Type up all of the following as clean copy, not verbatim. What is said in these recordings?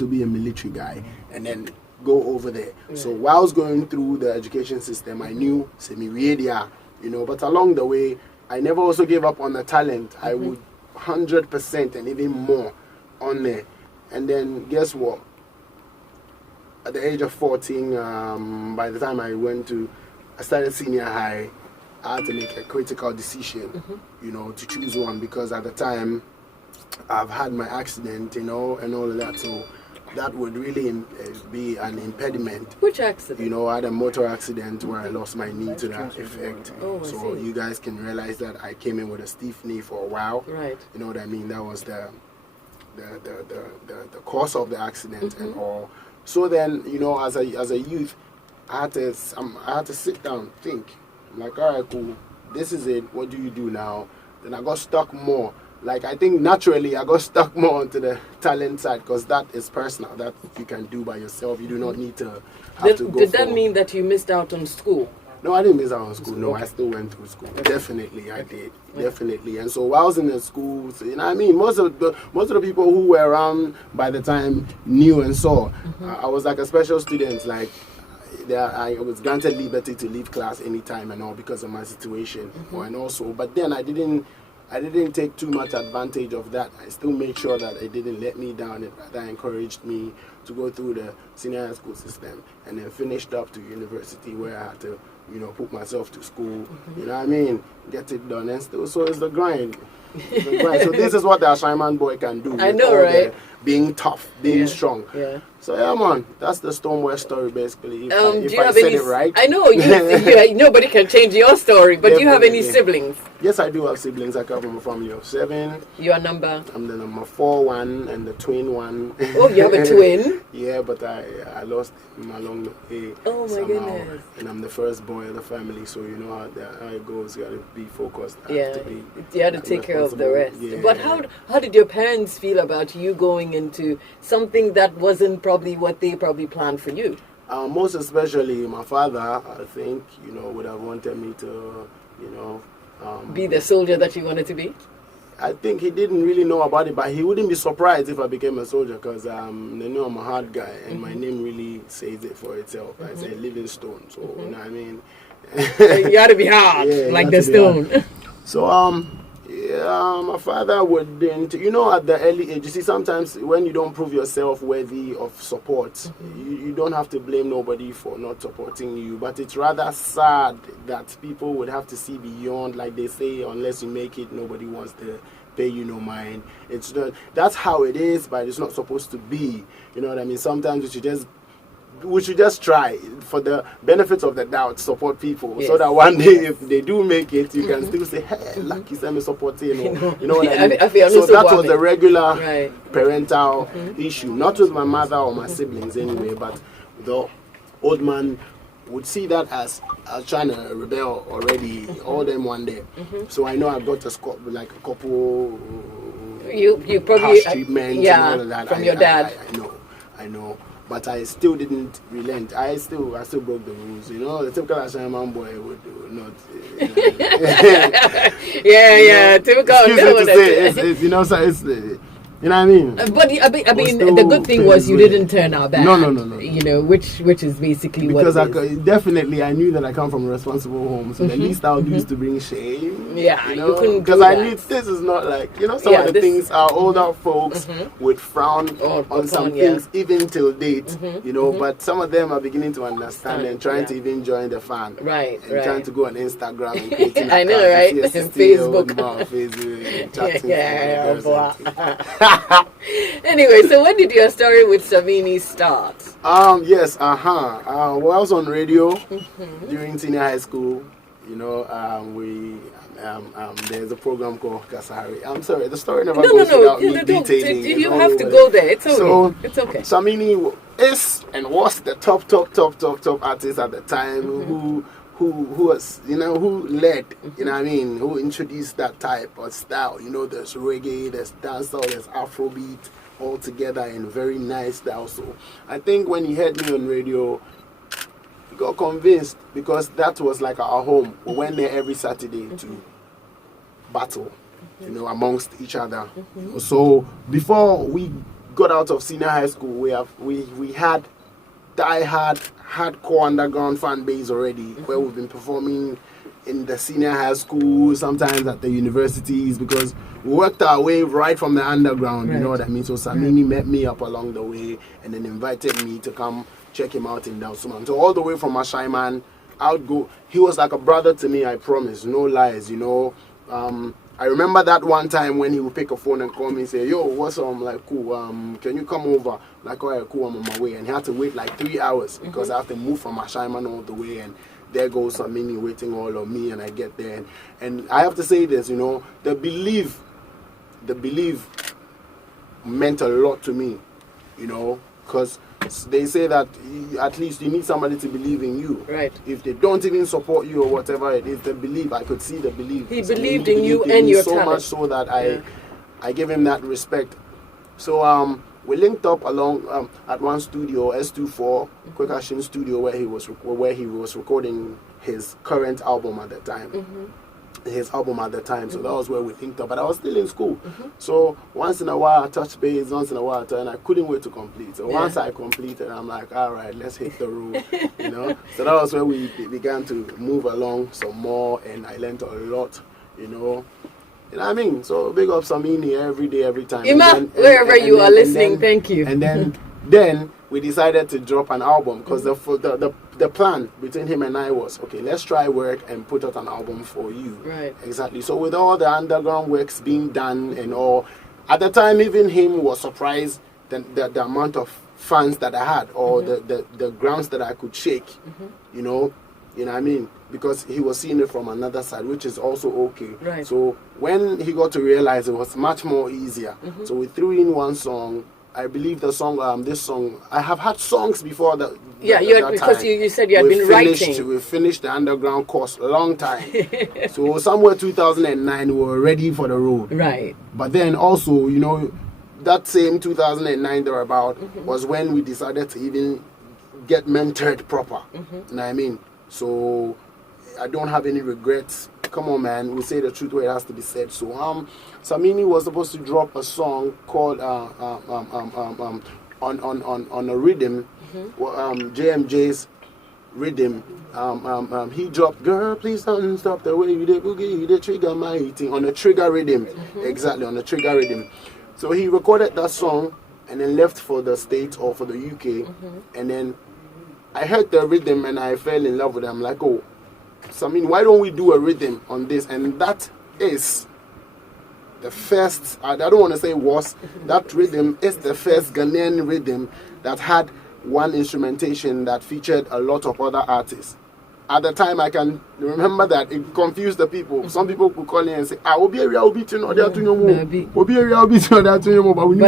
to be a military guy and then go over there. So while I was going through the education system, I knew semi-radio, but along the way, I never also gave up on the talent. I would 100% and even more on there. And then guess what? At the age of 14, by the time I started senior high, I had to make a critical decision, to choose one, because at the time I've had my accident, and all of that. So that would really be an impediment. Which accident? I had a motor accident where I lost my knee to that effect. Oh, so you guys can realize that I came in with a stiff knee for a while. Right. You know what I mean? That was the cause of the accident and all. So then, as a youth, I had to sit down, think. I'm like, all right, cool. This is it. What do you do now? Then I got stuck more. Like, I think naturally I got stuck more onto the talent side, because that is personal. That you can do by yourself. You do not need to have to go. Did that mean that you missed out on school? No, I didn't miss out on school. No, I still went through school. Definitely, I did. Definitely. And so while I was in the schools, I mean, most of the people who were around by the time knew and saw. I was like a special student. Like, I was granted liberty to leave class anytime and all because of my situation. And also, but then I didn't take too much advantage of that. I still made sure that it didn't let me down. It rather encouraged me to go through the senior high school system, and then finished up to university, where I had to, put myself to school, you know what I mean, get it done, and still, so it's the grind. So this is what the Ashaiman boy can do. I know, right? Being tough, being strong. Yeah. So yeah, man, that's the Stonebwoy story basically. If I said it right. I know nobody can change your story, but do you have any siblings? Yes, I do have siblings. I come from a family of 7. Your number? I'm the number 4 one and the twin one. Oh, you have a twin? Yeah, but I lost him along the way. Oh my goodness! And I'm the first boy of the family, so you know how it goes. You got to be focused. You had to take care of the rest. Yeah. But how did your parents feel about you going into something that wasn't probably what they probably planned for you? Most especially my father, I think, would have wanted me to, be the soldier that you wanted to be? I think he didn't really know about it, but he wouldn't be surprised if I became a soldier, because they know I'm a hard guy, and my name really says it for itself. I say Livingstone, so you know what I mean. You got to be hard, like the stone. So my father wouldn't, at the early age, you see, sometimes when you don't prove yourself worthy of support, you don't have to blame nobody for not supporting you, but it's rather sad that people would have to see beyond, like they say, unless you make it, nobody wants to pay you no mind. It's not, that's how it is, but it's not supposed to be. You know what I mean? Sometimes we should just try, for the benefits of the doubt, support people, so that one day if they do make it, you can still say, hey, lucky semi supporting. You know what I mean? So that was a regular parental issue, not with my mother or my siblings anyway, but the old man would see that as I was trying to rebel already, all them one day. So I know I got a couple you probably treatment and all of that. From your dad. I know. But I still didn't relent. I still broke the rules. The typical Ashaiman boy would not. Typical. Excuse me to say, so it's you know what I mean? But I mean, the good thing was you didn't turn out bad. No. Which is basically because what it is. Definitely I knew that I come from a responsible home, so the least I would do is to bring shame. Yeah, you couldn't, because I knew this is not like some of the things our older folks would frown on some things even till date. But some of them are beginning to understand and trying to even join the fan. Right. Trying to go on Instagram and creating I know, right? And Facebook. Anyway, so when did your story with Savini start? Well, I was on radio during senior high school. There's a program called Kasari. I'm sorry, the story never goes without me detailing. You have to go there. It's okay. So, it's okay. Samini is and was the top artist at the time who was, who led, who introduced that type of style. There's reggae, there's dancehall, there's Afrobeat, all together in very nice style. So I think when he heard me on radio, he got convinced, because that was like our home. We went there every Saturday to battle, amongst each other. So before we got out of senior high school, we had hardcore underground fan base already, where we've been performing in the senior high school, sometimes at the universities, because we worked our way right from the underground, you know what I mean? So Samini met me up along the way and then invited me to come check him out in Downsuman. So all the way from Ashaiman, he was like a brother to me, I promise, no lies, you know. I remember that one time when he would pick a phone and call me and say, yo, what's up? I'm like, cool, can you come over? Like, all right, cool, I'm on my way. And he had to wait like 3 hours because I have to move from Ashaiman all the way, and there goes Samini waiting all on me, and I get there. And I have to say this, you know, the belief meant a lot to me, you know, because they say that at least you need somebody to believe in you. Right. If they don't even support you or whatever it is, the belief, I could see the belief. He believed in you and your so talent. much so that I give him that respect. So we linked up along at one studio, S24, Quick Action Studio, where he was recording his current album at the time. So that was where we linked up, but I was still in school. So once in a while I touched base, once in a while and I couldn't wait to complete. So once I completed, I'm like, all right, let's hit the road, you know. So that was where we began to move along some more, and I learned a lot, you know. You know what I mean? So big up Samini every day, every time. Imam, wherever you are listening, thank you. And then we decided to drop an album, because the plan between him and I was, okay, let's try work and put out an album for you. Right. Exactly. So with all the underground works being done and all, at the time even him was surprised the amount of fans that I had, or the grounds that I could shake, you know what I mean? Because he was seeing it from another side, which is also okay. Right. So when he got to realize, it was much more easier. So we threw in one song. I believe the song, this song, I have had songs before that. Because you said you had been writing. We finished the underground course a long time. So somewhere 2009, we were ready for the road. Right. But then also, you know, that same 2009 thereabout was when we decided to even get mentored proper. You know what I mean? So I don't have any regrets. Come on, man, we say the truth where it has to be said. So Samini was supposed to drop a song called on a rhythm, JMJ's rhythm. He dropped, girl, please don't stop the way you did boogie, you did trigger my eating, on a trigger rhythm. Exactly, on a trigger rhythm. So he recorded that song and then left for the States or for the UK. And then I heard the rhythm and I fell in love with it. I'm like, oh, so I mean, why don't we do a rhythm on this? And that is the first, I don't want to say was, that rhythm is the first Ghanaian rhythm that had one instrumentation that featured a lot of other artists. At the time, I can remember that it confused the people. Some people could call in and say, Obieri beat you, but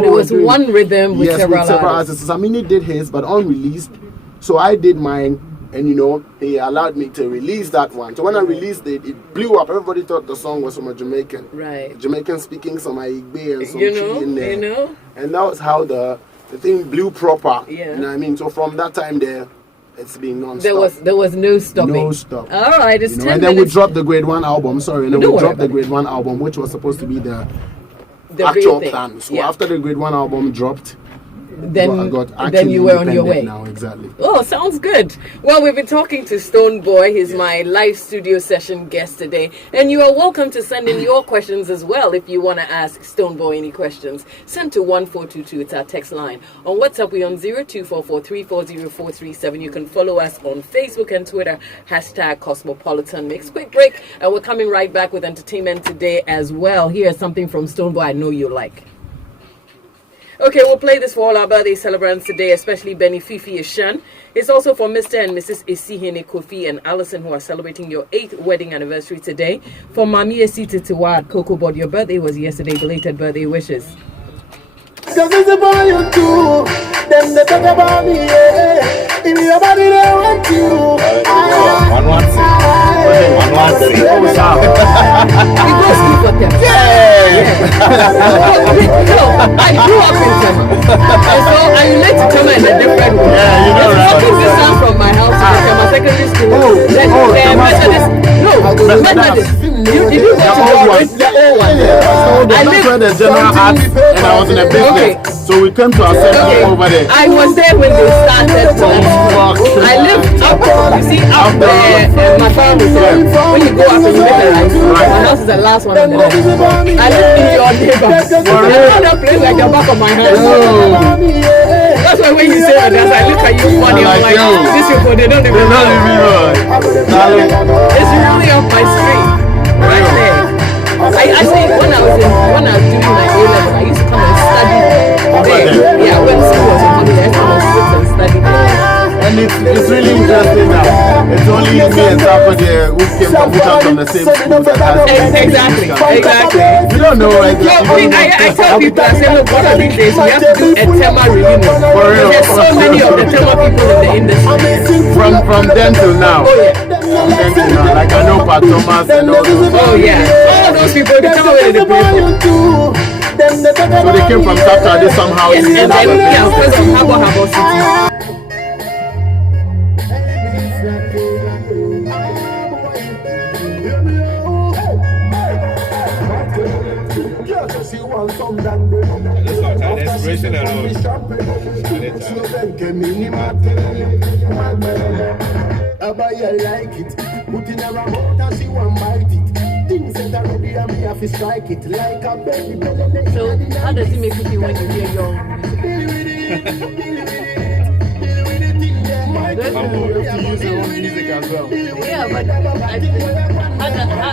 it was one rhythm with several artists. So Samini did his, but unreleased. So I did mine. And you know, he allowed me to release that one. So when I released it, it blew up. Everybody thought the song was from a Jamaican. Right. Jamaican speaking some Igbe and some Chi in there. You know? And that was how the thing blew proper. Yeah. You know what I mean? So from that time there, it's been non-stop. There was no stopping. No stop. All right, it's 10 And then we dropped the grade 1 album. And then we dropped the grade 1 album, which was supposed to be the actual plan. So after the grade 1 album dropped, then you were on your way. Now, exactly. Oh, sounds good. Well, we've been talking to Stonebwoy. He's my live studio session guest today. And you are welcome to send in your questions as well if you want to ask Stonebwoy any questions. Send to 1422. It's our text line. On WhatsApp, we're on 0244340437. You can follow us on Facebook and Twitter, #Cosmopolitan Mix. Quick break, and we're coming right back with entertainment today as well. Here's something from Stonebwoy I know you like. Okay, we'll play this for all our birthday celebrants today, especially Benny Fifi Ishan. It's also for Mr. and Mrs. Isihene Kofi and Allison, who are celebrating your 8th wedding anniversary today. For Mami Esiti Tiwad Coco Bod, your birthday was yesterday. Belated birthday wishes. Cause it's about you too. Them they talk about me, yeah. If your body they want you. One wants it. You go sleep with them. Yeah. I grew up in Tema. And so I relate to Tema in a different way. Yeah, you know, right? Walking distance from my house to Tema Secondary School. Methodist. No, Methodist. Did you go to the old one? hold on. That's where the general arts, and I was in a business. So we came to assembly over there. I was there when they started. I lived up, you see, up there. My farm is there. When you go up and you make a right, my house is the last one on the left. I live in your neighborhood. I know that place like the back of my hand. That's why when you say that, I look at you funny. I'm like, these people, they don't even know. It's really up my street, right there. I actually, when I was doing my A-level, I used to come and study there. Yeah, when school was in holiday, I used to come and sit and study there. And it's really interesting now. It's only me and Sapa there who come from the same school. Exactly. You don't know, right? I tell people, I say, look, one of these days we have to do a Tema reunion. There's so many of the Tema people in the industry. From then till now. Oh, yeah. From then till now. Like I know Pat Thomas and all those. Oh, yeah. All those people, they tell me where they play. So they came from Shatta, they somehow. Yes, and then, yeah, because of Harbour City. Like it, put in her mouth and she won't bite it. Things that are ready and me have to strike it like a baby. So how does it make you feel when you hear your music as well. Yeah, but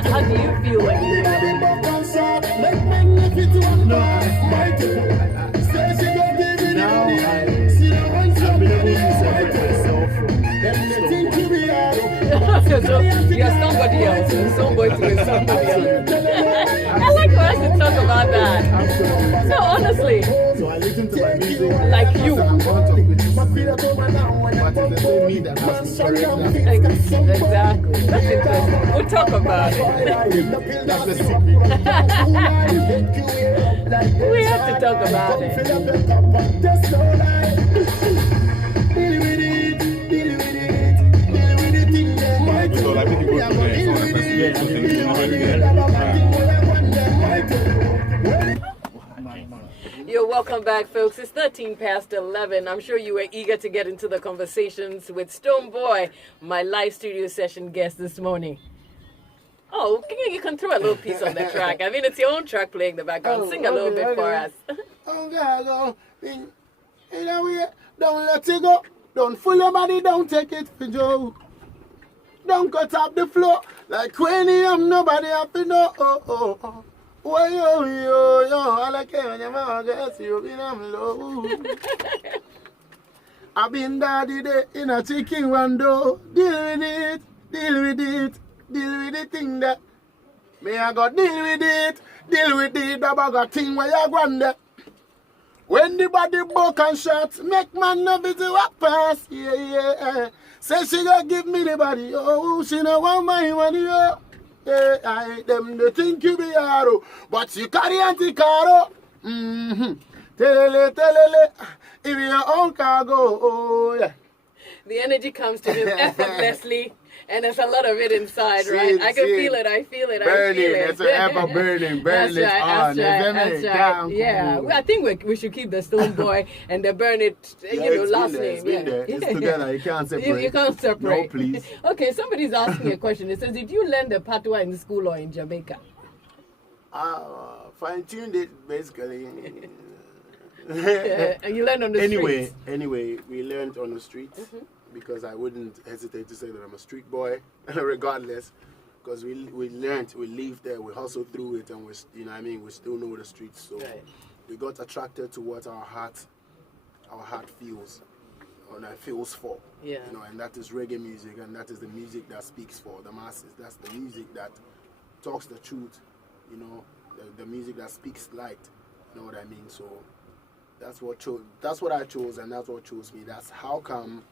how do you feel when you hear it? Now I've been able to separate myself from So you're somebody else, you're somebody to somebody else. I like for us to talk about that. Absolutely. No, honestly. So I listen to my music Like you. I'm part of it. But it's the same me that has to correct that. Exactly. That's interesting. We'll talk about it. That's the secret. We have to talk about it. So like when you go to You're welcome back, folks. It's 13 past 11. I'm sure you were eager to get into the conversations with Stonebwoy, my live studio session guest this morning. Oh, you can throw a little piece on the track. I mean, it's your own track playing in the background. Sing a little bit for us. Don't let it go. Don't fool your body. Don't take it for joke. Don't cut up the floor like when I'm nobody up in no. Oh. Yo, I like it when your mama gets you in I'm low. I've been daddy day in a chicken window. Deal with the thing that. Me I got deal with it. The bag of thing where you grande. When the body buck and shot, make man no visit what pass. Yeah. Say she gonna give me the body, oh, she no want my money, oh. Yeah, them they think you be haro, but you carry anti-caro. Telele, if your own cargo, oh, yeah. The energy comes to him effortlessly, and there's a lot of it inside, right? I can feel it, I feel it, burning, I feel it. it's ever burning, That's right. Yeah, I think we should keep the Stonebwoy and the burn it, last name. It's together, you can't separate. You can't separate. No, please. Okay, somebody's asking a question. It says, did you learn the patois in school or in Jamaica? Fine-tuned it, basically. And you learned on the streets. Anyway, we learned on the streets because I wouldn't hesitate to say that I'm a street boy, regardless. Because we learned, we lived there, we hustled through it, and we still know the streets. So we got attracted to what our heart feels, and feels for. Yeah. And that is reggae music, and that is the music that speaks for the masses. That's the music that talks the truth. The music that speaks light. You know what I mean? So. That's what I chose, and that's what chose me. That's how come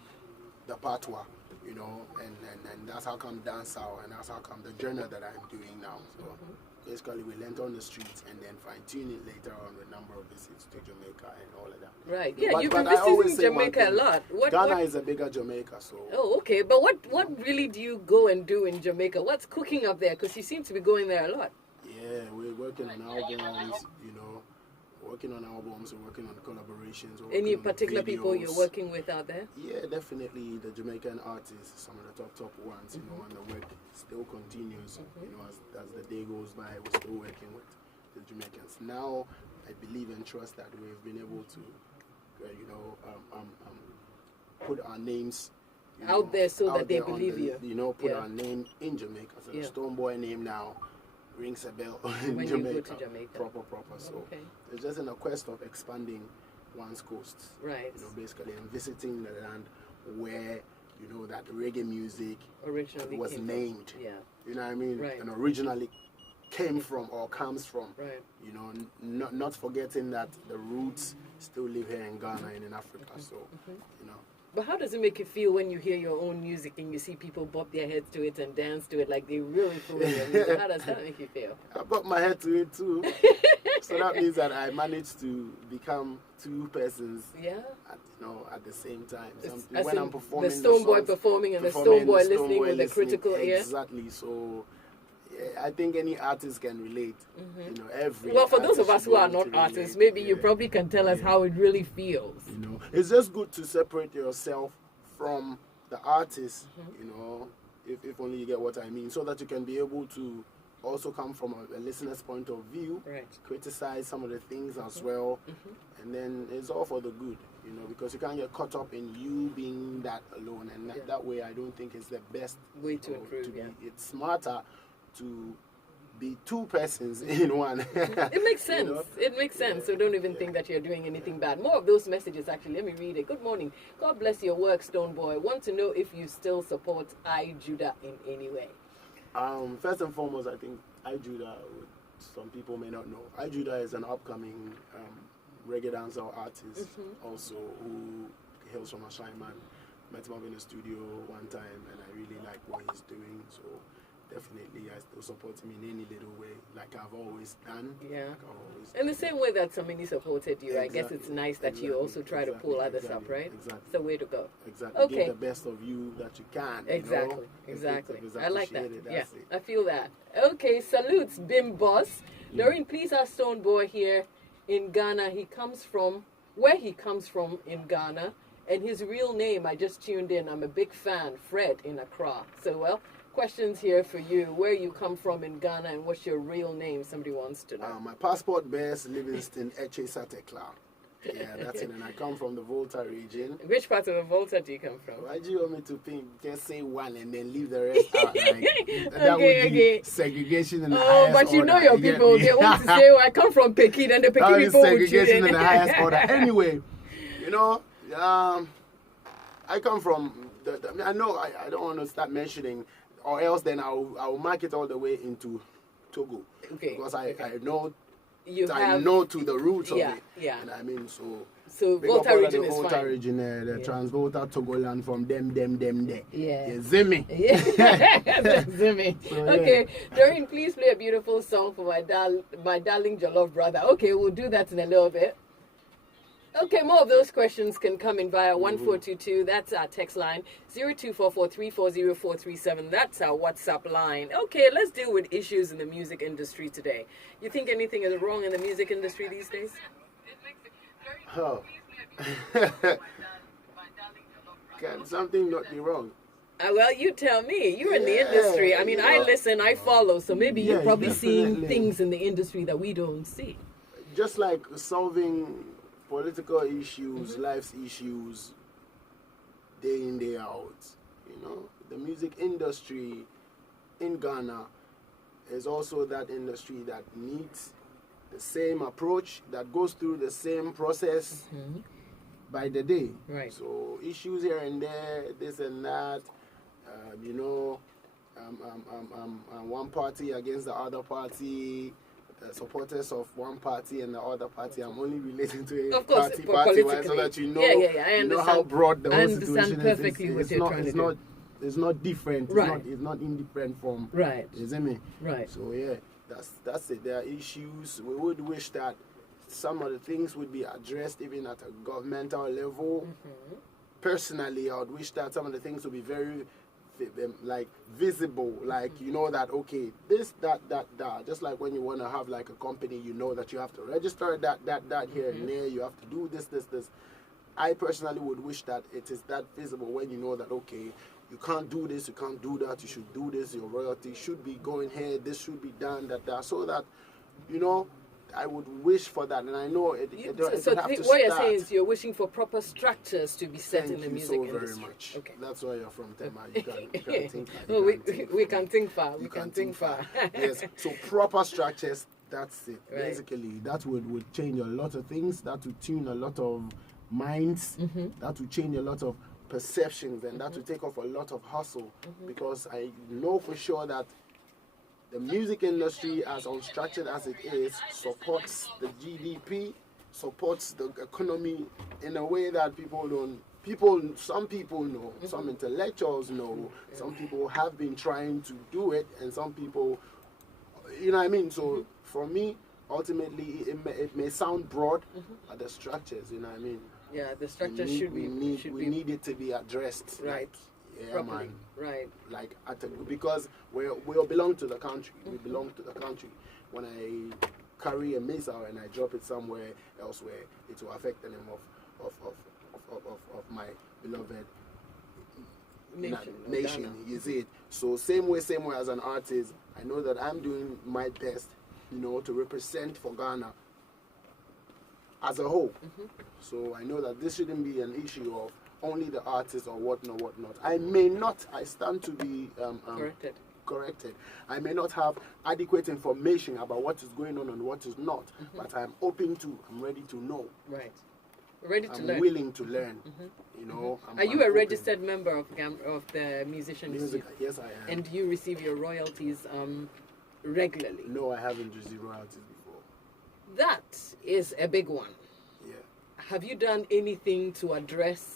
the patois, and that's how come dancehall, and that's how come the journey that I'm doing now. So basically, we learned on the streets, and then fine-tune it later on with number of visits to Jamaica and all of that. Right. Yeah, you've been visiting Jamaica a lot. Ghana is a bigger Jamaica, so. Oh, okay. But what really do you go and do in Jamaica? What's cooking up there? Because you seem to be going there a lot. Yeah, we're working on albums, you know, working on albums, we're working on collaborations. We're Any working on particular people you're videos. working with out there? Yeah, definitely the Jamaican artists, some of the top ones, you know, and the work still continues. You know, as the day goes by, we're still working with the Jamaicans. Now, I believe and trust that we've been able to, put our names Out there so out that they there on believe you. You know, put Yeah. our name in Jamaica. So Yeah. the Stonebwoy name now rings a bell in When you Jamaica. go to Jamaica. Proper. So Okay. it's just in a quest of expanding one's coast. Right. You know, basically, and visiting the land where, you know, that reggae music Originally was came from. named. Yeah. You know what I mean? Right. And originally came from or comes from. Right. You know, not forgetting that the roots still live here in Ghana and in Africa. So, you know. But how does it make you feel when you hear your own music and you see people bob their heads to it and dance to it like they really feel your music? How does that make you feel? I bob my head to it too. So that means that I managed to become two persons Yeah. at the same time. As When in I'm performing the Stonebwoy songs, performing and the performing, Stonebwoy listening with the listening, critical ear. Exactly. So yeah, I think any artist can relate. You know, every Well, for those of artist us should who be are able not to relate. artists, maybe you Yeah. probably can tell us how it really feels. You know, it's just good to separate yourself from the artist, you know, if only you get what I mean, so that you can be able to also come from a listener's point of view, Right. criticize some of the things as well, and then it's all for the good, you know, because you can't get caught up in you being that alone, and that way I don't think it's the best Way to or improve, yeah. It's smarter to be two persons in one. It makes You sense. know? It makes sense. So don't even think that you're doing anything bad. More of those messages, actually. Let me read it. Good morning. God bless your work, Stonebwoy. Want to know if you still support I Judah in any way. First and foremost, I think I Judah, some people may not know, I Judah is an upcoming reggae dancehall artist also who hails from Ashaiman. Met him up in the studio one time and I really like what he's doing. So definitely I still support him in any little way, like I've always done. Yeah. Like I've always In the same way that somebody supported you, I guess it's Exactly. nice that you also try to pull others up, right? Exactly. It's the way to go. Exactly. Okay. Give the best of you that you can. You Exactly, know? exactly. If it's I like that. appreciated, Yeah, that's it. I feel that. Okay, salutes, Bim Boss. Doreen, please ask Stonebwoy here in Ghana. Where he comes from in Ghana, and his real name. I just tuned in. I'm a big fan, Fred in Accra. So, well, questions here for you. Where you come from in Ghana, and what's your real name? Somebody wants to know. My passport bears Livingston Eche Satekla. Yeah, that's it. And I come from the Volta region. Which part of the Volta do you come from? Why do you want me to pick, just say one and then leave the rest out? Like, that would be Okay. segregation in the Oh, highest but you know order, your get people. me? They want to say, oh, I come from Pekin, and the That Pekin is people will choose segregation it. in the highest order. Anyway, you know, I come from, I know I don't want to start mentioning, or else then I'll mark it all the way into Togo. Okay, Because I know You I have, know to the roots Yeah, of it. yeah. And I mean, so So big up Volta all of region the is Volta fine. region, the Transvolta Togoland from them there. Yeah. You see me? Yeah, Zimmy. So, yeah. Okay, Doreen, please play a beautiful song for my darling Jollof brother. Okay, we'll do that in a little bit. Okay, more of those questions can come in via 1422. That's our text line. 0244340437. That's our WhatsApp line. Okay, let's deal with issues in the music industry today. You think anything is wrong in the music industry these days? Oh. Can something not be wrong? Well, you tell me. You're in the Yeah, industry. I mean, you I know. listen, I follow. So maybe you're Yes, probably seeing definitely. things in the industry that we don't see. Just like solving political issues, life's issues, day in, day out. You know, the music industry in Ghana is also that industry that needs the same approach, that goes through the same process by the day. Right. So issues here and there, this and that, you know, one party against the other party, supporters of one party and the other party. I'm only relating to a Of course, party politically. wise, so that you know, Yeah, I you know understand. how broad the I whole understand situation perfectly is. what It's you're not, trying to it's do. not, it's not different. Right. It's not indifferent from. Right. You see me? Right. So yeah, that's it. There are issues. We would wish that some of the things would be addressed even at a governmental level. Personally, I would wish that some of the things would be very, like visible, like you know that okay, this, that. Just like when you want to have like a company, you know that you have to register that here and there. You have to do this. I personally would wish that it is that visible when you know that okay, you can't do this, you can't do that, you should do this, your royalty should be going here, this should be done, that, so that, you know, I would wish for that, and I know it so have to what you're start. saying is you're wishing for proper structures to be set in the music Thank you so industry. very much. Okay. That's why you're from Tema. You can think. Oh, we can think far. We can think far. Yes. So proper structures. That's it. Right. Basically, that would change a lot of things. That would tune a lot of minds. That would change a lot of perceptions, and that would take off a lot of hustle. Because I know for sure that the music industry, as unstructured as it is, supports the GDP, supports the economy in a way that some people know, some intellectuals know, some people have been trying to do it, and some people, you know what I mean? So for me, ultimately, it may sound broad, but the structures, you know what I mean? Yeah, the structure we need it to be addressed. Right. Yeah, Properly. man. Right. Like because we belong to the country. We belong to the country. When I carry a missile and I drop it somewhere elsewhere, it will affect the name of my beloved nation. You see it. So same way as an artist, I know that I'm doing my best, you know, to represent for Ghana as a whole. So I know that this shouldn't be an issue of only the artist or whatnot. I stand to be corrected. I may not have adequate information about what is going on and what is not, but I'm ready to know. Right. Ready to learn. I'm willing to learn. You know. Are you a registered member of the musician music? institute? Yes, I am. And do you receive your royalties regularly? No, I haven't received royalties before. That is a big one. Yeah. Have you done anything to address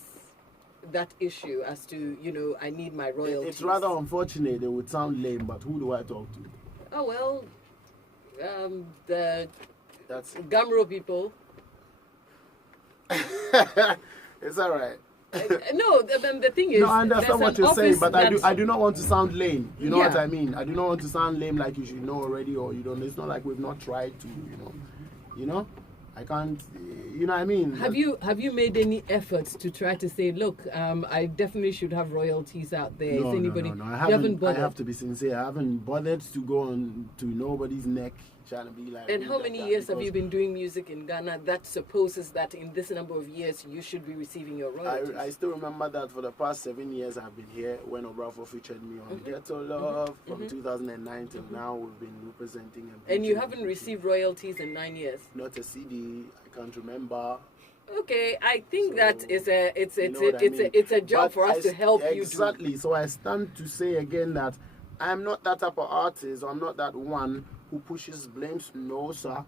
that issue as to, you know, I need my royalties? It's rather unfortunate. It would sound lame, but who do I talk to? Oh, well, That's Gumro people. It's all right. No, the thing is, no, I understand what you're saying, but I do not want to sound lame. You know Yeah. what I mean? I do not want to sound lame like you should know already, or you don't. It's not like we've not tried to, you know. I can't, you know what I mean? Have you made any efforts to try to say, look, I definitely should have royalties out there? No, Is anybody? No. You haven't bothered. I have to be sincere. I haven't bothered to go on to nobody's neck trying to be like. And how many years have you been doing music in Ghana that supposes that in this number of years you should be receiving your royalties? I still remember that for the past 7 years I've been here when Obrafo featured me on Ghetto Love from 2009 till now. We've been representing and you haven't received royalties in 9 years. Not a CD. I can't remember. Okay, I think that is it's a job But for us to help you do. Exactly. So I stand to say again that I'm not that type of artist, or I'm not that one who pushes blames. No, sir.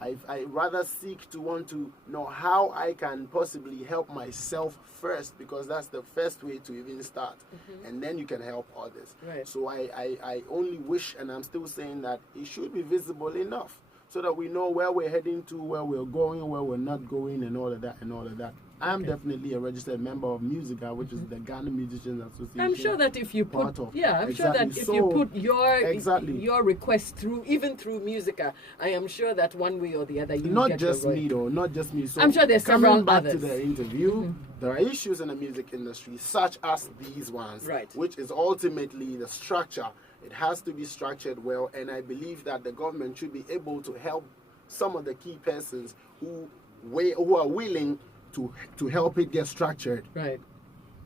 I rather seek to want to know how I can possibly help myself first, because that's the first way to even start, and then you can help others. Right. So I only wish, and I'm still saying that it should be visible enough so that we know where we're heading to, where we're going, where we're not going, and all of that. I'm definitely a registered member of Musica, which is the Ghana Musicians Association. I'm sure that if you put, Exactly. you put your request through, even through Musica, I am sure that one way or the other you not get just your me though, not just me. So I'm sure there's several coming back others. to the interview, there are issues in the music industry such as these ones, Right. which is ultimately the structure. It has to be structured well, and I believe that the government should be able to help some of the key persons who are willing to help it get structured. Right.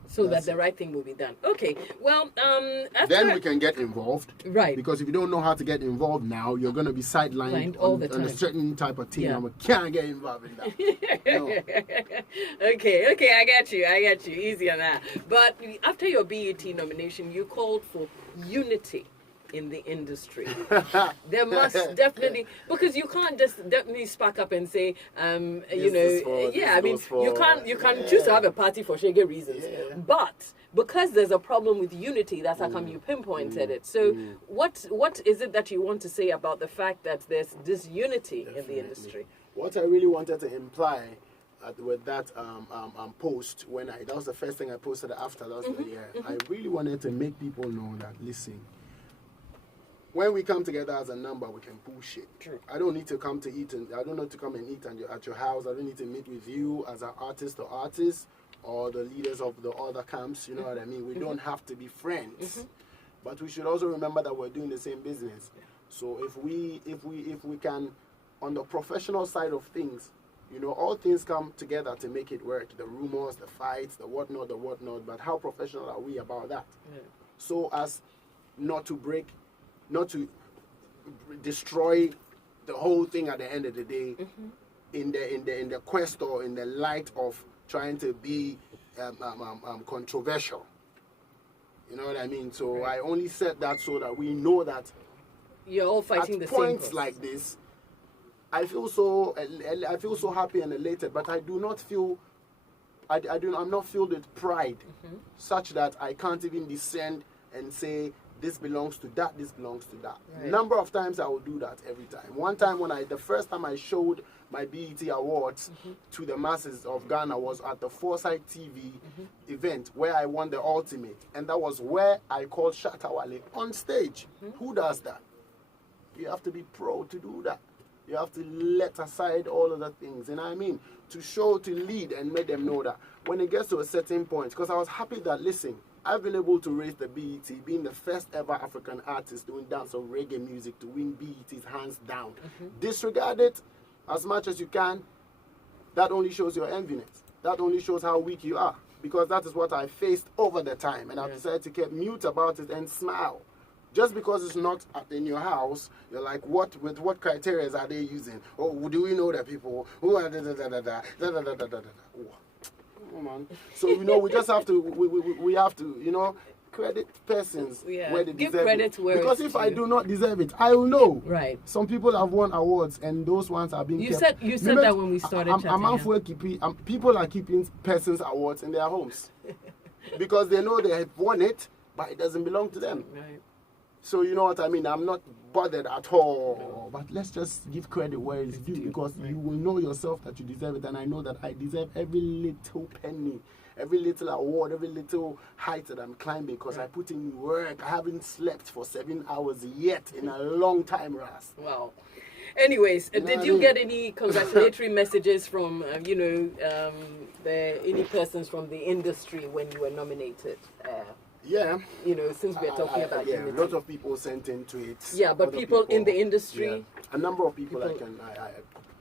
So that the right thing will be done. Okay. Well, then we can get involved. Right. Because if you don't know how to get involved now, you're going to be sidelined all on, the time. on a certain type of thing. Yeah. I can't get involved in that. No. Okay, I get you. Easy on that. But after your BET nomination, you called for unity in the industry. There must definitely, because you can't just definitely spark up and say, you can choose to have a party for shaggy reasons, but because there's a problem with unity, that's how come you pinpointed it. So what is it that you want to say about the fact that there's this unity in the industry? What I really wanted to imply with that post that was the first thing I posted after last year. I really wanted to make people know that, listen, when we come together as a number, we can pull shit. True. I don't need to come to eat, and I don't need to come and eat at your house. I don't need to meet with you as an artist or the leaders of the other camps. You know what I mean? We don't have to be friends, but we should also remember that we're doing the same business. Yeah. So if we can, on the professional side of things, you know, all things come together to make it work. The rumors, the fights, the whatnot. But how professional are we about that? Yeah. So as not to destroy the whole thing at the end of the day, in the quest or in the light of trying to be controversial. You know what I mean? So right. I only said that so that we know that you're all fighting the same points like this. I feel so happy and elated, but I do not feel. I'm not filled with pride, such that I can't even descend and say this belongs to that. This belongs to that. Right. Number of times I will do that every time. One time the first time I showed my BET Awards to the masses of Ghana was at the Foresight TV event where I won the ultimate, and that was where I called Shatta Wale on stage. Who does that? You have to be pro to do that. You have to let aside all of the things, and I mean to lead and make them know that when it gets to a certain point, because I was happy that, listen, I've been able to raise the BET, being the first ever African artist doing dancehall reggae music to win BET's hands down. Disregard it as much as you can. That only shows your enviness. That only shows how weak you are, because that is what I faced over the time, and I've decided to keep mute about it and smile. Just because it's not in your house, you're like, what criteria are they using? Oh, do we know that people who are Oh, man. So, you know, we just have to, we have to, you know, credit persons where they give deserve credit it. Where because if I do not deserve it, I will know. Right. Some people have won awards, and those ones are being kept. You said that when we started chatting. People are keeping persons' awards in their homes because they know they have won it, but it doesn't belong to them. Right. So you know what I mean? I'm not bothered at all. But let's just give credit where it's due, because you will know yourself that you deserve it, and I know that I deserve every little penny, every little award, every little height that I'm climbing, because I put in work. I haven't slept for 7 hours yet in a long time, Ras. Wow. Anyways, did you get any congratulatory messages from, any persons from the industry when you were nominated? Yeah. You know, since we're talking about unity. Lots of people sent in tweets. Yeah, but people in the industry. Yeah. A number of people I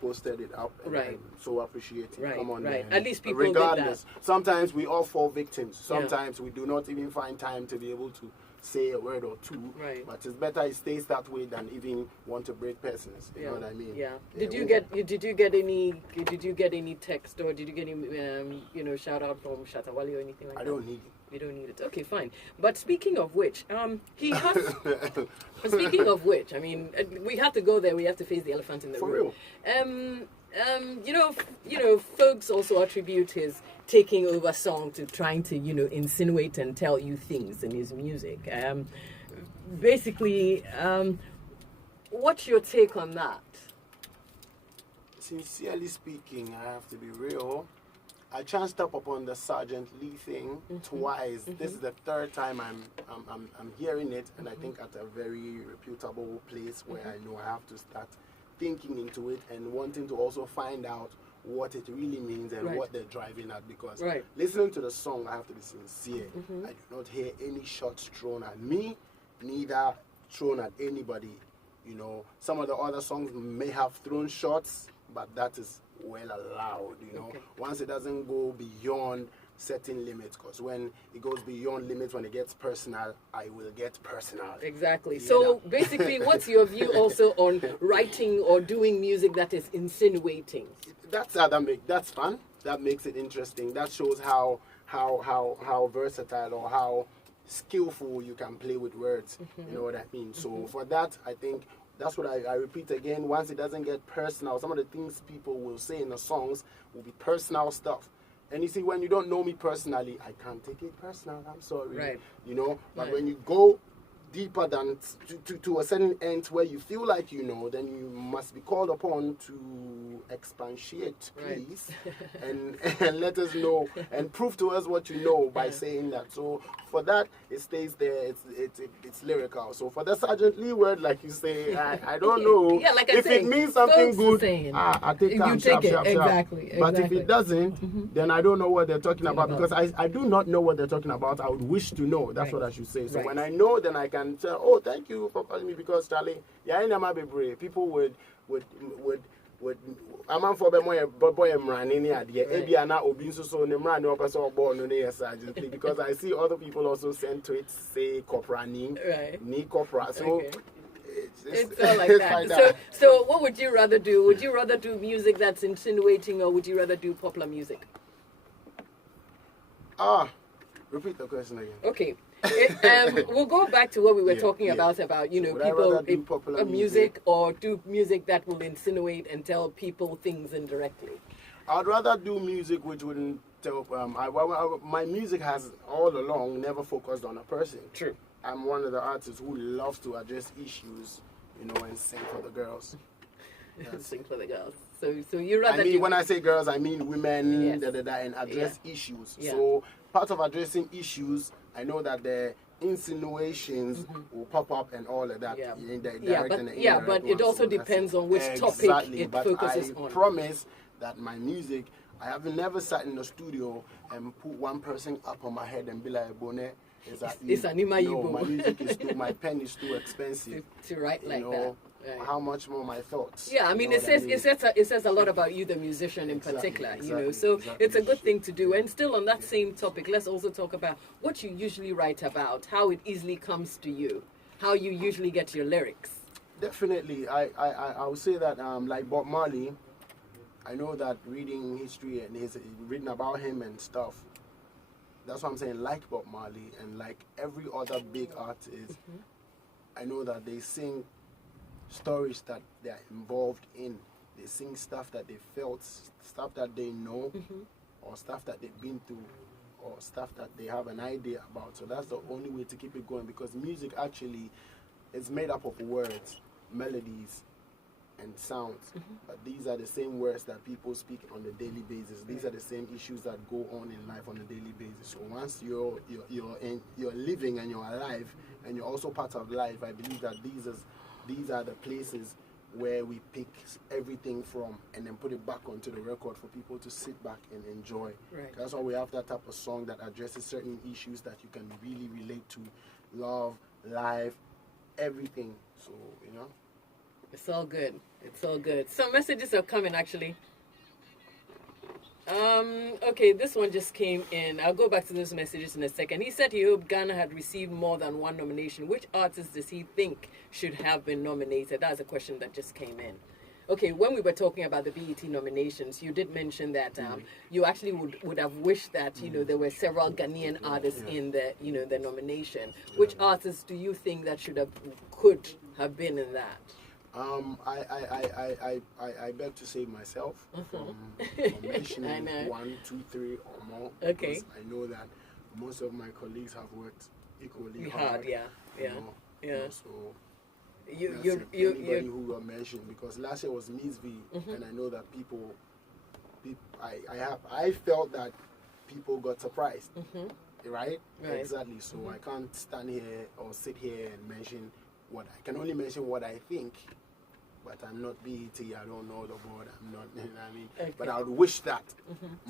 posted it up. And right. I'm so appreciative. Right. Come on, right. man. At least people regardless, did that. Sometimes we all fall victims. Sometimes we do not even find time to be able to say a word or two. Right. But it's better it stays that way than even want to break persons. You know what I mean? Yeah. Did you get any text, or did you get any shout out from Shatta Wale or anything like that? I don't need it. You don't need it. Okay, fine. But speaking of which, he has. Speaking of which, I mean, we have to go there. We have to face the elephant in the room. For real. Folks also attribute his taking over song to trying to, insinuate and tell you things in his music. Basically, what's your take on that? Sincerely speaking, I have to be real. I chanced up upon the Sergeant Lee thing twice. This is the third time I'm hearing it, and I think at a very reputable place where I know I have to start thinking into it and wanting to also find out what it really means and what they're driving at. Because listening to the song, I have to be sincere. I do not hear any shots thrown at me, neither thrown at anybody. You know, some of the other songs may have thrown shots, but that is well allowed, once it doesn't go beyond certain limits, because when it goes beyond limits, when it gets personal, I will get personal. Exactly. So basically, what's your view also on writing or doing music that is insinuating? That's fun. That makes it interesting. That shows how versatile or how skillful you can play with words. You know what I mean? So for that, I think that's what I repeat again. Once it doesn't get personal, some of the things people will say in the songs will be personal stuff. And you see, when you don't know me personally, I can't take it personal. I'm sorry. Right. But when you go deeper than to a certain end where you feel like you know, then you must be called upon to expatiate, please, and let us know and prove to us what you know by saying that. So for that, it stays there. It's lyrical. So for the Sergeant Lee word, like you say, I don't know. Yeah, like I if say, it means something good, you I take take sharp, it. sharp, sharp. Exactly. But if it doesn't, then I don't know what they're talking about, because I do not know what they're talking about. I would wish to know. That's what I should say. So when I know, then I can tell, oh, thank you for calling me, because Charlie, yeah, I never be brave. People would I'm on for boy running here. Ebi ana obi so ne mran no person obo no ne Sergeant Lee, because I see other people also send tweets say corpora ni corpora. So it's all like that. So what would you rather do? Would you rather do music that's insinuating, or would you rather do popular music? Repeat the question again. Okay. We'll go back to what we were talking about, you know, would people, popular music, or do music that will insinuate and tell people things indirectly. I'd rather do music which wouldn't tell. My music has all along never focused on a person. True. I'm one of the artists who loves to address issues, you know, and sing for the girls. Sing for the girls. So you rather? I mean, when I say girls, I mean women, Yes. and address issues. Yeah. So part of addressing issues, I know that the insinuations will pop up and all of that. Yeah. In the direct and the but indirect it ones. also So depends that's on which topic it but focuses I on. promise that my music, I have never sat in the studio and put one person up on my head and be like, Bone, it's an Ima no, Yibo. my music is too, my pen is too expensive to write like you that. know, Right. how much more my thoughts. Yeah, I mean, You know what it says a lot about you, the musician in particular. You know, so it's a good thing to do. And still on that same topic, let's also talk about what you usually write about, how it easily comes to you, how you usually get your lyrics. Definitely, I would say that like Bob Marley, I know that reading history and reading about him and stuff. That's what I'm saying. Like Bob Marley and like every other big artist, I know that they sing stories that they are involved in. They sing stuff that they felt, stuff that they know, or stuff that they've been through, or stuff that they have an idea about. So that's the only way to keep it going, because music actually is made up of words, melodies, and sounds. But these are the same words that people speak on a daily basis. These are the same issues that go on in life on a daily basis. So once you're living and you're alive and you're also part of life, I believe that these are the places where we pick everything from and then put it back onto the record for people to sit back and enjoy. Right. That's why we have that type of song that addresses certain issues that you can really relate to. Love, life, everything. So, you know. It's all good. It's all good. Some messages are coming, actually. Okay, this one just came in. I'll go back to those messages in a second. He said he hoped Ghana had received more than one nomination. Which artist does he think should have been nominated? That's a question that just came in. Okay, when we were talking about the BET nominations, you did mention that you actually would have wished that, you know, there were several Ghanaian artists in the, you know, the nomination. Which artists do you think that could have been in that? I beg to save myself from mentioning 1, 2, 3 or more. Okay. I know that most of my colleagues have worked equally hard. You know, so anybody who got mentioned, because last year was Miss V, and I know that I felt that people got surprised. Right? Exactly. So I can't stand here or sit here and mention I can only mention what I think, but I'm not BET, I don't know the board, I'm not, you know what I mean? Okay. But I would wish that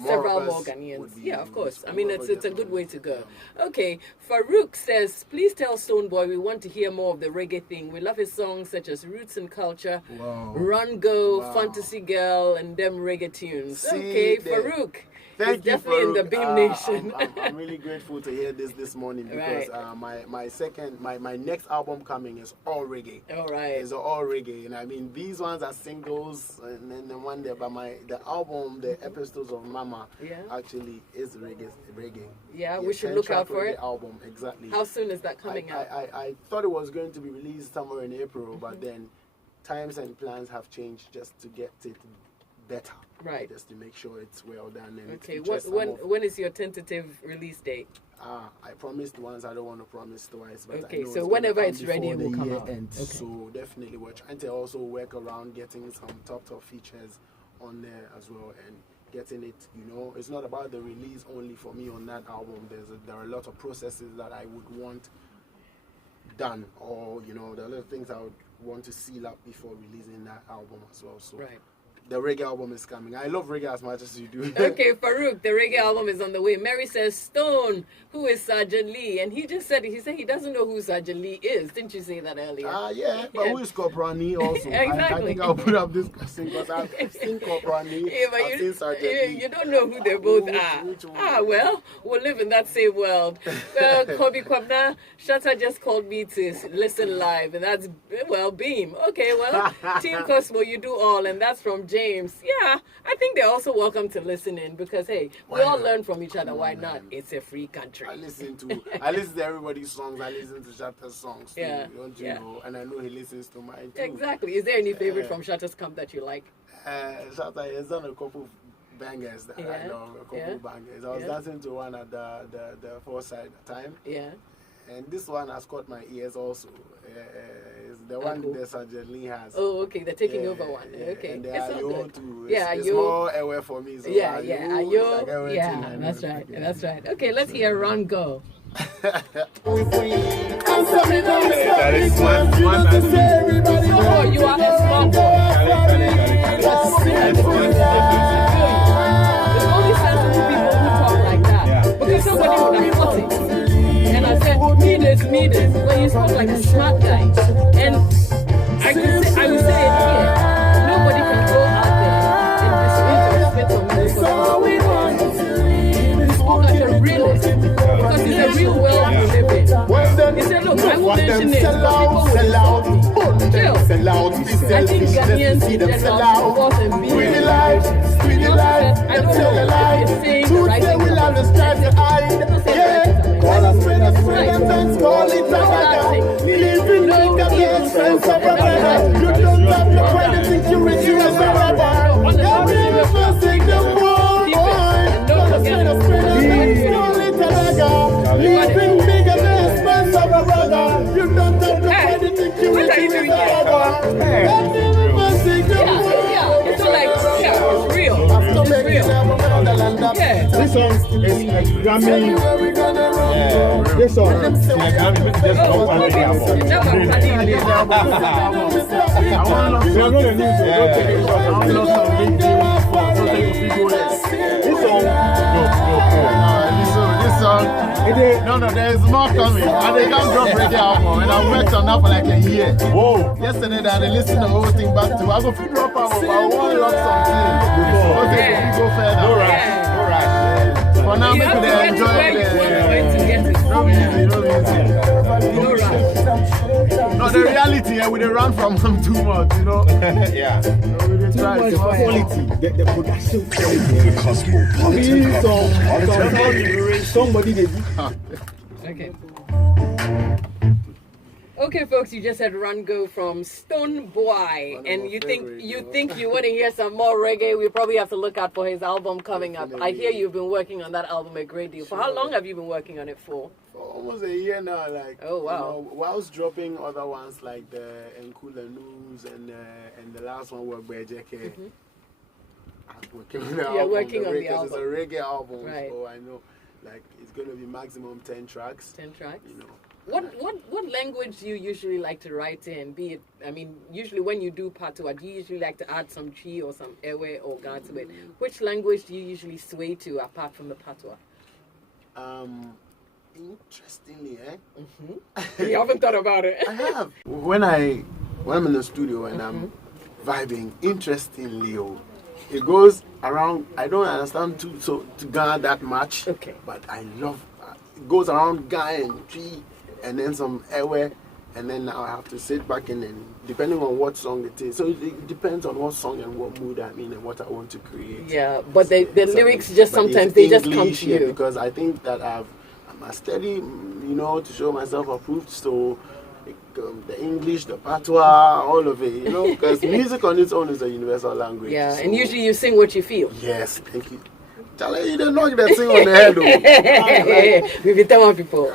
several more Ghanaians. Yeah, of course. I mean, it's a good way to go. Okay, Farouk says, please tell Stonebwoy we want to hear more of the reggae thing. We love his songs such as Roots and Culture, Run Go, Fantasy Girl, and them reggae tunes. Okay, Farouk. Thank you, definitely in the Beam Nation. I'm really grateful to hear this morning, because my next album coming is all reggae. All right. It's all reggae, and I mean these ones are singles, and then the one there, but the album, the Episodes of Mama, actually is reggae. Yeah, we should look out for it. Album, exactly. How soon is that coming out? I thought it was going to be released somewhere in April, but then times and plans have changed just to get it better. Right. Just to make sure it's well done. And Okay. When is your tentative release date? I promised once. I don't want to promise twice. But Okay, I know so it's whenever gonna it's come ready, it before will the come year out. ends. Okay. So definitely, we're trying to also work around getting some top features on there as well, and getting it. It's not about the release only for me on that album. There are a lot of processes that I would want done, or there are a lot of things I would want to seal up before releasing that album as well. So Right. the reggae album is coming. I love reggae as much as you do. Okay, Farouk, the reggae album is on the way. Mary says, Stone, who is Sergeant Lee? And he just said, he doesn't know who Sergeant Lee is. Didn't you say that earlier? Yeah, but who is Corporani also? Exactly. I think I'll put up this question because I've seen Corporani, But I've seen Sergeant Lee. you don't know who they both are. Which one? Well, we'll live in that same world. Well, Kobe Kwabna, Shatta just called me to listen live, and that's, Beam. Okay, well, Team Cosmo, you do all, and that's from James. Yeah, I think they're also welcome to listen in because, hey, we all learn from each other. Why not? It's a free country. I listen to everybody's songs. I listen to Shatta's songs too, don't you know? And I know he listens to mine too. Exactly. Is there any favorite from Shatta's camp that you like? Shatta has done a couple of bangers that I love, a couple of bangers. I was dancing to one at the Foresight time. Yeah. And this one has caught my ears also. It's the one that Sergeant Lee has. Oh, okay, the taking over one. Okay, and the it's all Ayo good. too. Yeah, it's Ayo. more aware for me. So Yeah, Ayo. yeah, that's right. That's right. Okay, let's hear Run Go. That is one Oh, you are a small boy. There's only sensible people who talk like that. Because somebody would have thought it. And I said, me this. When you spoke like a smart guy. And I would say it here. Nobody can go out there and spit on me. He spoke like a realist. Because it's a real world we live in. He said, look, I will mention it. Sell out. I think Ghanaians in general support and be Sweetie life, I don't know if you're saying the right thing. will always try to hide. Yeah, call us when it's and call it a living like a best friend of a brother. You don't have the credit, think you rich, you as a brother. You're never forcing the boy. Call us when it's and call it a living bigger than friends of a brother. You don't have the credit, think you rich, you as a brother. You're never forcing the boy. It's like, it's real. It's real. Yeah. This song is a Grammy. This song is a Grammy. Just Oh, one okay. album. It's never funny. We are going to need this song. This song, no, there is more coming. And they can't drop reggae album. And I worked on that for like a year. Whoa. Yesterday, I listened the whole thing back to. I go feed drop album, but I want love something. Okay, we go further. All right. For now, You make have to they get to enjoy where you want the. to get it. No easy. No rush. No, the reality, we don't run from them too much, Yeah. We dey try Much to quality. The production quality. The Cosmopolitan. Somebody they do. Okay. Okay, folks, you just had Run Go from Stonebwoy, and you think you want to hear some more reggae? We probably have to look out for his album coming up. I hear you've been working on that album a great deal. For how long have you been working on it for? For almost a year now. Like, oh wow! Whilst dropping other ones like the Nkula News and the last one was Bejeke. I'm working on the album. You're working on the album. album. It's a reggae album, right. So I know, like, it's going to be maximum 10 tracks. 10 tracks. You know. What language do you usually like to write in? Be it, I mean, usually when you do patois, do you usually like to add some chi or some ewe or ga to it? Which language do you usually sway to apart from the patois? Interestingly, You haven't thought about it. I have. When I'm in the studio and I'm vibing, interestingly, it goes around. I don't understand to Ga that much. Okay. But I love. It goes around Ga and chi, and then some ewe, and then now I have to sit back and then, depending on what song it is. So it depends on what song and what mood I'm in and what I want to create. Yeah, but the lyrics just But sometimes it's they just come English, to you. because I think that I'm a steady, to show myself approved. So the English, the patois, all of it, you know, because music on its own is a universal language. Yeah, so. and usually you sing what you feel. Yes, thank you. Charlie, you didn't knock that thing on the head, though. We be telling people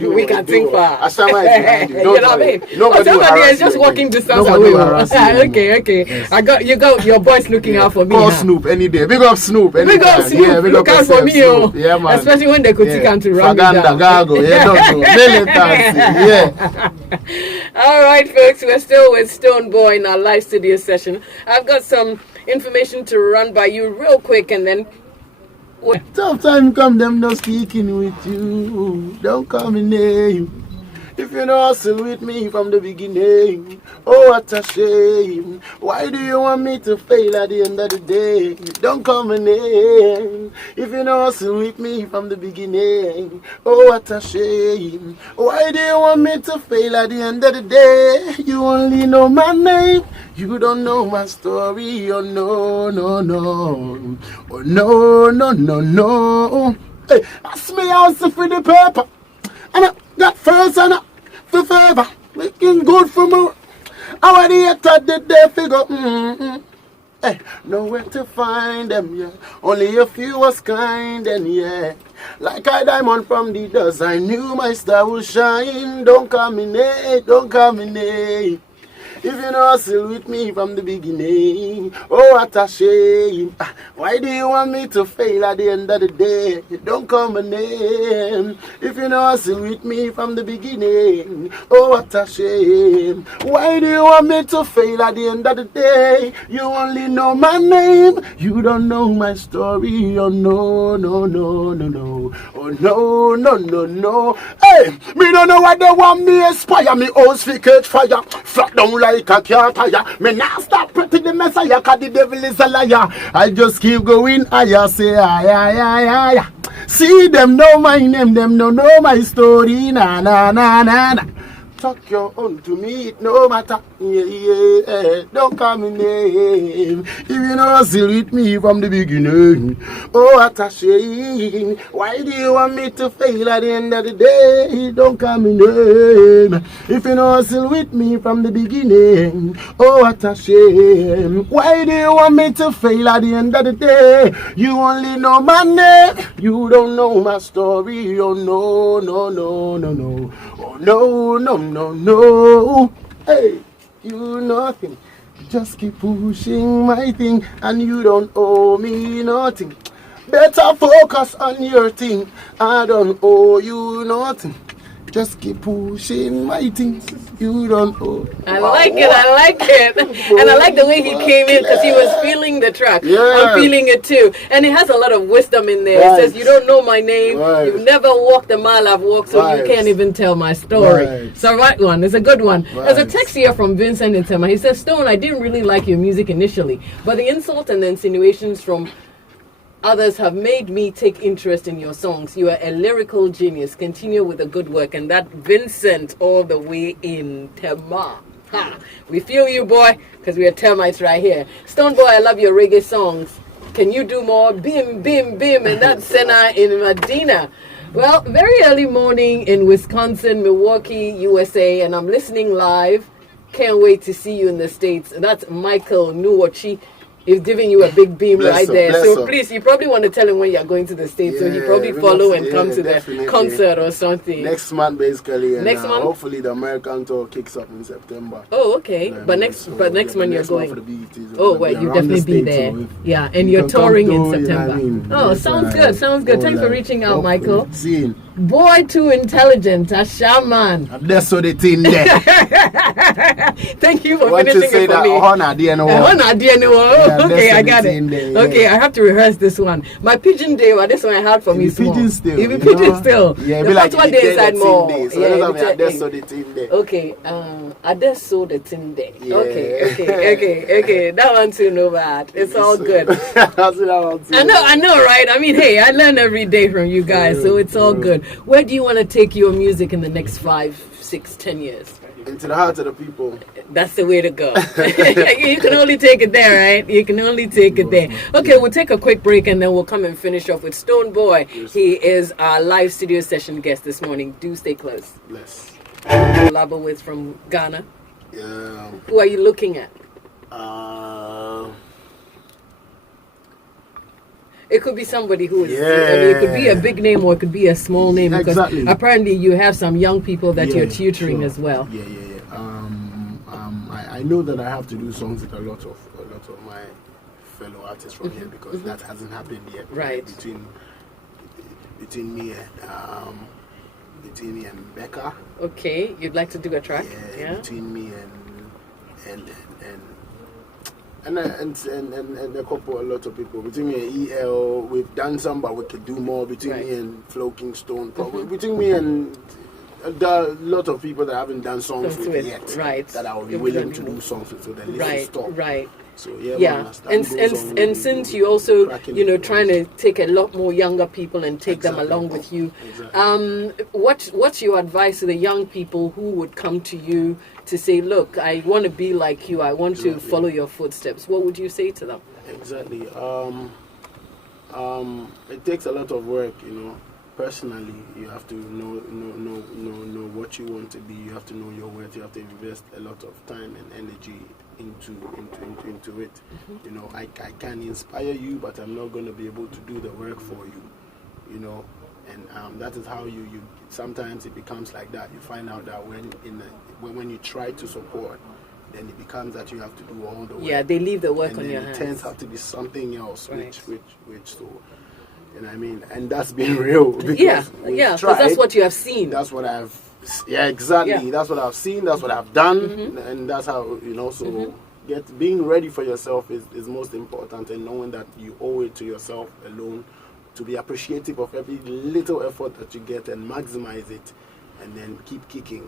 we can sing far. Ashama is behind you. Don't worry. Somebody is just walking distance away. Okay. Yes. You got your boys looking out for me. Call Snoop any day. Big up Snoop. Big up Snoop. Yeah, look out for me, yeah, man. Especially when they could come to run me down. Gago. Yeah, don't do. Yeah. All right, folks. We're still with Stonebwoy in our live studio session. I've got some information to run by you real quick, and then. Tough time come, them no speaking with you. Don't call me name. If you know hustle with me from the beginning, oh what a shame. Why do you want me to fail at the end of the day? Don't call my name. If you know hustle with me from the beginning, oh what a shame. Why do you want me to fail at the end of the day? You only know my name, you don't know my story. Oh no, no, no. Oh no, no, no, no. Hey, ask me hustle for the paper. And I got first and for favor, making good for more. Our theater did they figure, Hey, nowhere to find them, yeah. Only a few was kind, and yeah. Like a diamond from the dust, I knew my star would shine. Don't call me Nate, don't call me Nate. If you know hustle with me from the beginning, oh what a shame. Why do you want me to fail at the end of the day? Don't call my name. If you know hustle with me from the beginning, oh what a shame. Why do you want me to fail at the end of the day? You only know my name, you don't know my story. Oh no, no, no, no, no. Oh no, no, no, no. Hey, me don't know what they want me inspire. Me house fi catch fire, flat down like a car tire. Me now stop pretty the messiah, cause the devil is a liar. I just keep going higher, say aye. See them know my name, them no know my story. Na na na na na. Talk your own to me, it no matter. Yeah. Don't call me name. If you know hustle with me from the beginning, oh what a shame. Why do you want me to fail at the end of the day? Don't call me name. If you know hustle with me from the beginning, oh what a shame. Why do you want me to fail at the end of the day? You only know my name, you don't know my story. Oh no, no, no, no, no. Oh no, no, no, no. Hey, you nothing. Just keep pushing my thing, and you don't owe me nothing. Better focus on your thing. I don't owe you nothing. Just keep pushing my things. You don't owe. I like it. And I like the way he came in because he was feeling the track. Yeah. I'm feeling it too. And it has a lot of wisdom in there. Right. It says, you don't know my name. Right. You've never walked the mile I've walked, so you can't even tell my story. Right. It's a right one. It's a good one. Right. There's a text here from Vincent in Tema. He says, Stone, I didn't really like your music initially, but the insult and the insinuations from others have made me take interest in your songs. You are a lyrical genius. Continue with the good work. And that Vincent all the way in Tema. Ha! We feel you, boy, because we are termites right here. Stonebwoy, I love your reggae songs. Can you do more? Bim, bim, bim. And that's Senna in Medina. Well, very early morning in Wisconsin, Milwaukee, USA, and I'm listening live. Can't wait to see you in the States. And that's Michael Nuwachi. He's giving you a big beam right there. So please, you probably want to tell him when you're going to the States. So he probably follow and come to the concert or something. Next month, basically. And next month? Hopefully the American tour kicks up in September. Oh, okay. But next month you're going. For the BETs, oh, well, you definitely be there. So yeah, and you're touring in September. Oh, sounds good. Sounds good. Thanks for reaching out, Michael. See. Boy, too intelligent, a shaman. That's so the thing there. Thank you for finishing it for me. Okay, I got it. There, okay, I have to rehearse this one. My pigeon day, well, this one I had from you small. Pigeon still. You be pigeon still. Yeah, the like one day inside more. That's so the thing there. Okay, I just saw the thing there. Okay. That one too, no bad. It's all good. I know, right? I mean, hey, I learn every day from you guys, so it's all good. Where do you want to take your music in the next 5, 6, 10 years? Into the hearts of the people. That's the way to go. You can only take it there, right? You can only take it there. Okay, we'll take a quick break and then we'll come and finish off with Stonebwoy. He is our live studio session guest this morning. Do stay close. Bless. collab with from Ghana? Yeah. Who are you looking at? It could be somebody who is, I mean, it could be a big name or it could be a small name. Because apparently you have some young people that you're tutoring as well. Yeah. I know that I have to do songs with a lot of my fellow artists from here because that hasn't happened yet. Right. Between me and Becca. Okay, you'd like to do a track? Yeah. Between me and a lot of people. Between me and EL, we've done some, but we could do more. Between me and Flo Kingston, probably. Between me and there are a lot of people that I haven't done songs with yet. Right. That I will be willing to do songs with, so the list will stop. Right. So yeah. And since you also trying to take a lot more younger people and take them along with you, what's your advice to the young people who would come to you to say, look, I want to be like you, I want to follow your footsteps? What would you say to them? Exactly. It takes a lot of work, Personally, you have to know what you want to be. You have to know your worth. You have to invest a lot of time and energy into it. I can inspire you, but I'm not going to be able to do the work for you. And that is how you sometimes it becomes like that. You find out that when you try to support, then it becomes that you have to do all the work. Yeah, they leave the work on your hands. It tends out to be something else, which so. And that's been real. Because because that's what you have seen. That's what exactly. Yeah. That's what I've seen. That's what I've done, and that's how So being ready for yourself is most important, and knowing that you owe it to yourself alone to be appreciative of every little effort that you get and maximize it, and then keep kicking.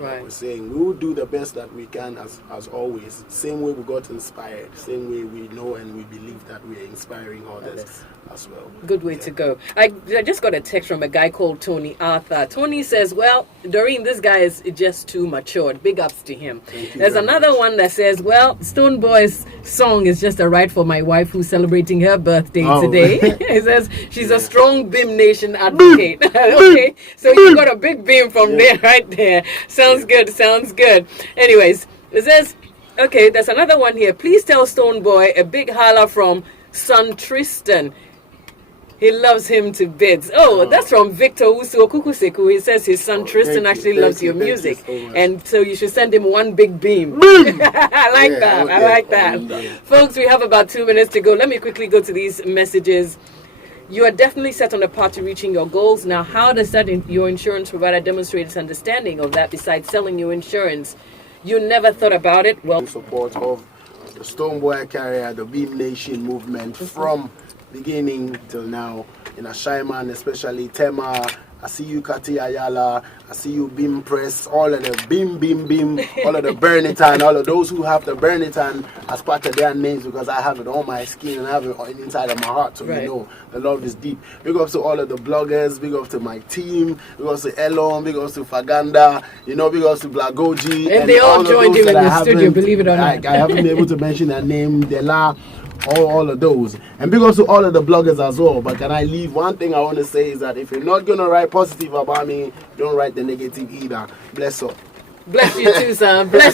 Like we're saying, we will do the best that we can as always. Same way we got inspired. Same way we know and we believe that we are inspiring others. As well. Good way to go. I just got a text from a guy called Tony Arthur. Tony says, well, Doreen, this guy is just too matured. Big ups to him. There's another one that says, well, Stonebwoy's song is just a right for my wife who's celebrating her birthday today. He says she's a strong BIM Nation advocate. Okay, so you got a big BIM from there, right there. Sounds good. Anyways, it says, okay, there's another one here. Please tell Stonebwoy a big holla from Son Tristan. He loves him to bits. That's from Victor Uso Kukuseku. He says his son Tristan actually loves your music. And so you should send him one big beam. I like that. Folks, we have about 2 minutes to go. Let me quickly go to these messages. You are definitely set on the path to reaching your goals. Now, how does your insurance provider demonstrate its understanding of that besides selling you insurance? You never thought about it? Well, support of the Stonebwoy carrier, the BIM Nation movement from beginning till now, in Ashaiman, especially Tema, I see you Kati Ayala, I see you BIM Press, all of the BIM, all of the Burnitan, all of those who have the Burnitan as part of their names, because I have it on my skin and I have it inside of my heart, so the love is deep. Big up to all of the bloggers, big up to my team, big up to Elon, big up to Faganda, big up to Blagoji. And they all joined him in the studio, believe it or not. I haven't been able to mention their name, Dela, all of those. And big up to all of the bloggers as well. But can I leave one thing I want to say is that if you're not going to write positive about me, don't write the negative either. Bless up. Bless you too, son. Bless